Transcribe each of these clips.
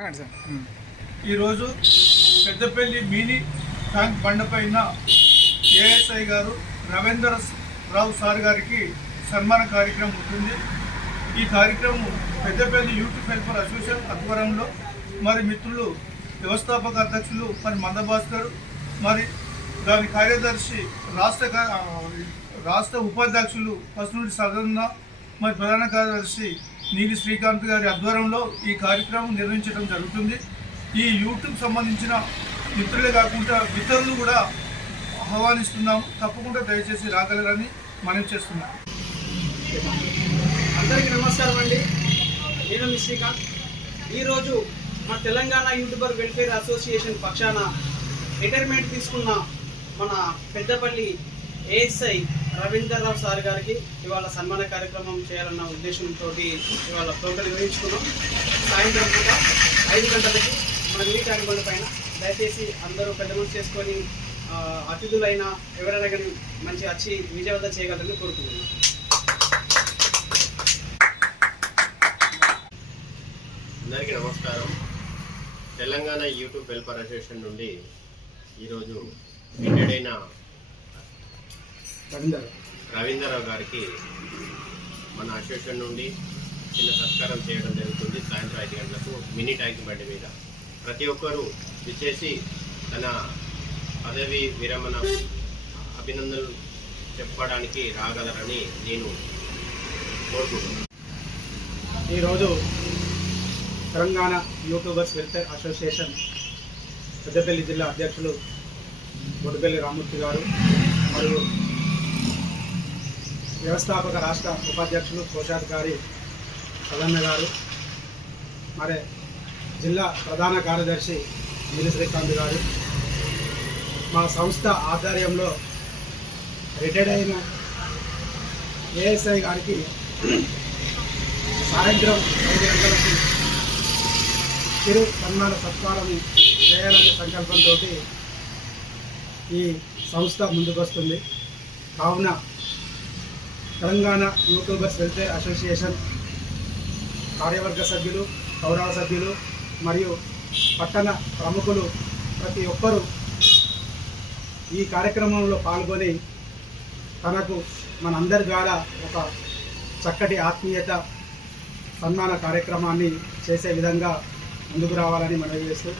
Sir. ఈరోజు Peddapalli mini tank బండపైన ASI గారు రవీంద్ర రావు సార్ గారికి సన్మాన కార్యక్రమం ఉంటుంది ఈ కార్యక్రమం పెద్దపల్లి యూత్ వెల్ఫేర్ అసోసియేషన్ ఆధ్వర్యంలో మరి మిత్రులు వ్యవస్థాపక అధ్యక్షులు మరి మందభాస్కర్ మరి దాని కార్యదర్శి రాష్ట్ర రాష్ట్ర ఉపాధ్యక్షులు పసునూరి సదన్న మరి ప్రధాన కార్యదర్శి నీలి శ్రీకాంత్ గారి ఆధ్వర్యంలో ఈ కార్యక్రమం నిర్వహించడం జరుగుతుంది. ఈ యూట్యూబ్ సంబంధించిన మిత్రులే కాకుండా ఇతరులు కూడా ఆహ్వానిస్తున్నాము. తప్పకుండా దయచేసి రాగలరని మనం చేస్తున్నాం అందరికీ నమస్కారం అండి. నేను మీ శ్రీకాంత్. ఈరోజు మన తెలంగాణ యూట్యూబర్ వెల్ఫేర్ అసోసియేషన్ పక్షాన రిటైర్మెంట్ తీసుకున్న మన పెద్దపల్లి ఏఎస్ఐ రవీందర్ రావు సార్ గారికి ఇవాళ సన్మాన కార్యక్రమం చేయాలన్న ఉద్దేశంతో ఇవాళ ప్రోగ్రాం నిర్వహించుకున్నాం. సాయంత్రం పూట ఐదు గంటలకి మన మినీ ట్యాంక్ పైన దయచేసి అందరూ పెద్ద మనసు చేసుకొని అతిథులైన ఎవరైనా కానీ మంచి వచ్చి విజయవంతం చేయగలరని కోరుకుంటున్నాను అందరికీ నమస్కారం. తెలంగాణ యూట్యూబ్ వెల్ఫేర్ అసోసియేషన్ నుండి ఈరోజు రిటైర్డ్ అయిన రవీంద్రరావు గారికి మన అసోసియేషన్ నుండి చిన్న సత్కారం చేయడం జరుగుతుంది. సాయంత్రం ఐదు గంటలకు మినీ ట్యాంక్ బండి మీద. ప్రతి ఒక్కరూ విచ్చేసి తన పదవి విరమణ అభినందనలు చెప్పడానికి రాగలరని నేను కోరుకుంటున్నాను. ఈరోజు Telangana YouTubers welfare association Peddapalli జిల్లా అధ్యక్షులు బొడ్డుపల్లి రామూర్తి గారు మరియు వ్యవస్థాపక రాష్ట్ర ఉపాధ్యక్షులు కోశాధికారి సదన్న గారు మరి జిల్లా ప్రధాన కార్యదర్శి నీలి శ్రీకాంత్ గారు. మా సంస్థ ఆధ్వర్యంలో రిటైర్డ్ అయిన ఏఎస్ఐ గారికి సాయంత్రం ఐదు గంటలకు చిరు సన్మాన సత్కారం చేయాలనే సంకల్పంతో ఈ సంస్థ ముందుకొస్తుంది. కావున తెలంగాణ యూట్యూబర్స్ వెల్ఫేర్ అసోసియేషన్ కార్యవర్గ సభ్యులు గౌరవ సభ్యులు మరియు పట్టణ ప్రముఖులు ప్రతి ఒక్కరూ ఈ కార్యక్రమంలో పాల్గొని తనకు మనందరి ద్వారా ఒక చక్కటి ఆత్మీయత సన్మాన కార్యక్రమాన్ని చేసే విధంగా ముందుకు రావాలని మనవి చేస్తూ.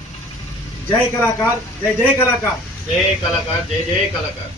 జై కళాకార్ జై జై కళాకార్. జై కళాకార్ జై జై కళాకార్.